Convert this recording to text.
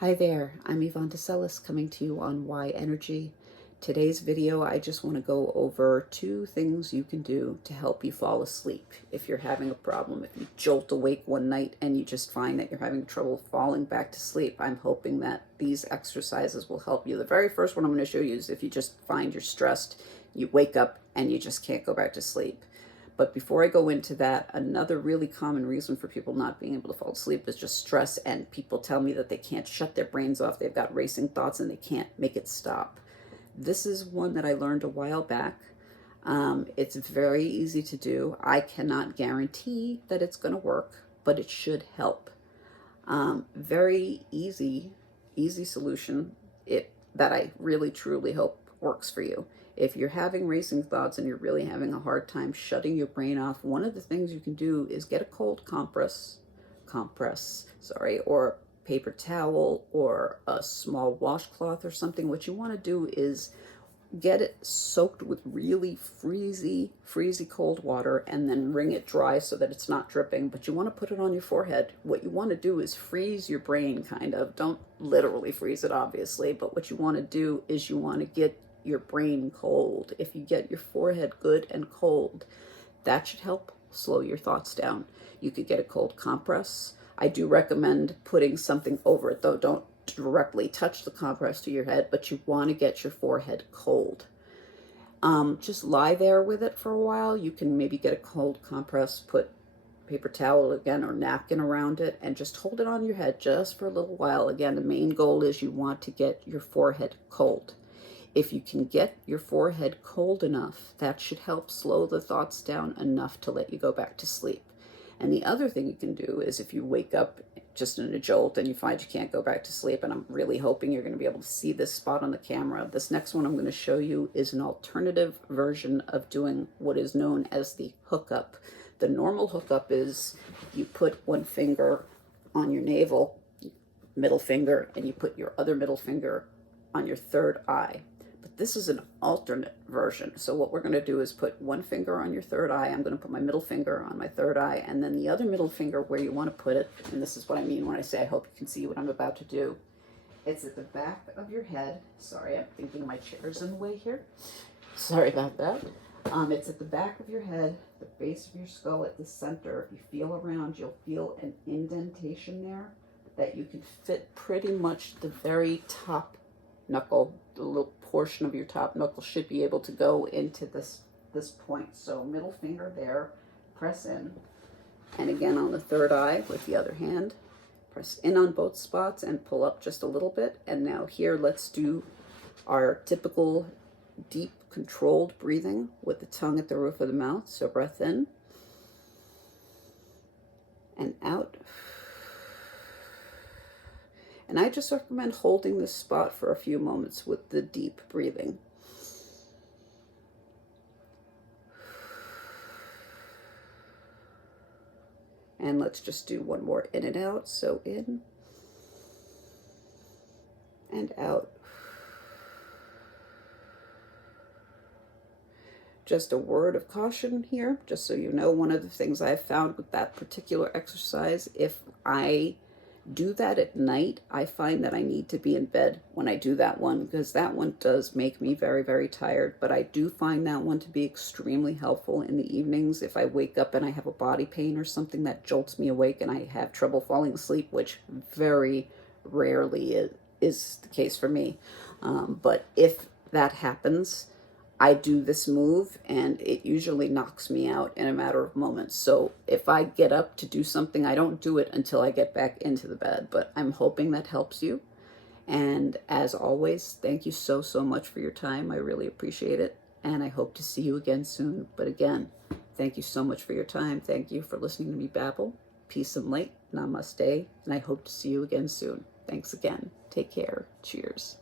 Hi there, I'm Yvonne DeCellis coming to you on Why Energy. Today's video, I just want to go over 2 things you can do to help you fall asleep if you're having a problem. If you jolt awake one night and you just find that you're having trouble falling back to sleep, I'm hoping that these exercises will help you. The very first one I'm going to show you is if you just find you're stressed, you wake up and you just can't go back to sleep. But before I go into that, another really common reason for people not being able to fall asleep is just stress, and people tell me that they can't shut their brains off. They've got racing thoughts and they can't make it stop. This is one that I learned a while back. It's very easy to do. I cannot guarantee that it's going to work, but it should help. Very easy solution that I really truly hope works for you. If you're having racing thoughts and you're really having a hard time shutting your brain off, one of the things you can do is get a cold compress, or paper towel or a small washcloth or something. What you want to do is get it soaked with really freezy cold water and then wring it dry so that it's not dripping, but you want to put it on your forehead. What you want to do is freeze your brain, kind of. Don't literally freeze it, obviously, but what you want to do is you want to get your brain cold. If you get your forehead good and cold, that should help slow your thoughts down. You could get a cold compress. I do recommend putting something over it, though. Don't directly touch the compress to your head, but you want to get your forehead cold. Just lie there with it for a while. You can maybe get a cold compress, put paper towel again or napkin around it, and just hold it on your head just for a little while. Again, the main goal is you want to get your forehead cold. If you can get your forehead cold enough, that should help slow the thoughts down enough to let you go back to sleep. And the other thing you can do is if you wake up just in a jolt and you find you can't go back to sleep, and I'm really hoping you're going to be able to see this spot on the camera, this next one I'm going to show you is an alternative version of doing what is known as the hookup. The normal hookup is you put one finger on your navel, middle finger, and you put your other middle finger on your third eye. This is an alternate version. So what we're going to do is put one finger on your third eye. I'm going to put my middle finger on my third eye, and then the other middle finger where you want to put it, and this is what I mean when I say I hope you can see what I'm about to do. It's at the back of your head. Sorry, I'm thinking my chair's in the way here. Sorry about that. It's at the back of your head, the base of your skull at the center. If you feel around, you'll feel an indentation there that you can fit pretty much the very top knuckle. The little portion of your top knuckle should be able to go into this point. So middle finger there, press in, and again on the third eye with the other hand, press in on both spots and pull up just a little bit. And now here, let's do our typical deep controlled breathing with the tongue at the roof of the mouth. So breath in and out. And I just recommend holding this spot for a few moments with the deep breathing. And let's just do one more in and out. So in and out. Just a word of caution here, just so you know, one of the things I've found with that particular exercise, if I do that at night, I find that I need to be in bed when I do that one, because that one does make me very tired. But I do find that one to be extremely helpful in the evenings if I wake up and I have a body pain or something that jolts me awake and I have trouble falling asleep, which very rarely is the case for me. But if that happens, I do this move and it usually knocks me out in a matter of moments. So if I get up to do something, I don't do it until I get back into the bed, but I'm hoping that helps you. And as always, thank you so much for your time. I really appreciate it. And I hope to see you again soon. But again, thank you so much for your time. Thank you for listening to me babble. Peace and light. Namaste. And I hope to see you again soon. Thanks again. Take care. Cheers.